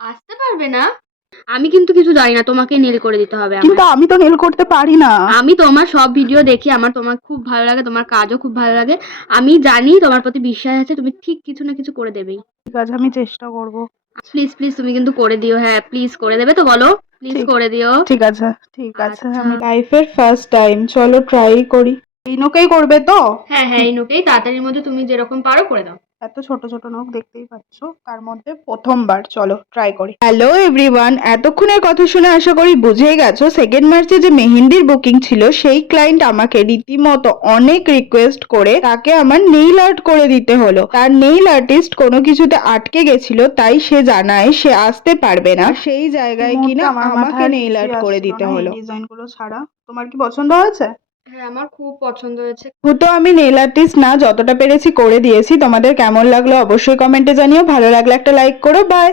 আসতে পারবে না? আমি কিন্তু কিছু জানি না, তোমাকে নেল করে দিতে হবে কিন্তু আমার। আমি তো নেল করতে পারি না। আমি তোমার সব ভিডিও দেখি, আমার তোমার খুব ভালো লাগে, তোমার কাজও খুব ভালো লাগে। আমি জানি তোমার প্রতি বিশ্বাস আছে, তুমি ঠিক কিছু না কিছু করে দেবেই। ঠিক আছে, আমি চেষ্টা করব। প্লিজ প্লিজ তুমি কিন্তু করে দিও, হ্যাঁ প্লিজ করে দেবে তো, বলো প্লিজ ঠিক করে দিও। ঠিক আছে, ঠিক আছে, আচ্ছা। আমি লাইফের ফার্স্ট টাইম, চলো ট্রাই করি। এই নখেই করবে তো? হ্যাঁ হ্যাঁ, এই নোটেই তাড়াতাড়ির মধ্যে তুমি যেরকম পারো করে দাও। এত ছোট ছোট নখ দেখতেই পাচ্ছ, তার মধ্যে প্রথমবার, চলো ট্রাই করি। হ্যালো এভরিওয়ান, এতক্ষণের কথা শুনে আশা করি বুঝেই গেছো 2 মার্চে যে মেহেন্দির বুকিং ছিল সেই ক্লায়েন্ট আমাকে রীতিমতো অনেক রিকোয়েস্ট করে তাকে আমার নেইল আর্ট করে দিতে হলো। তার নেইল আর্টিস্ট কোনো কিছুতে আটকে গেছিল, তাই সে জানায় সে আসতে পারবে না। সেই জায়গায় কিনা আমাকে নেইল আর্ট করে দিতে হলো। ডিজাইনগুলো ছাড়া তোমার কি পছন্দ হয়েছে? হ্যাঁ, আমার খুব পছন্দ হয়েছে। তো আমি নেইল আর্টিস্ট না, যতটা পেরেছি করে দিয়েছি। তোমাদের কেমন লাগলো অবশ্যই কমেন্টে জানিও, ভালো লাগলে একটা লাইক করো। বাই।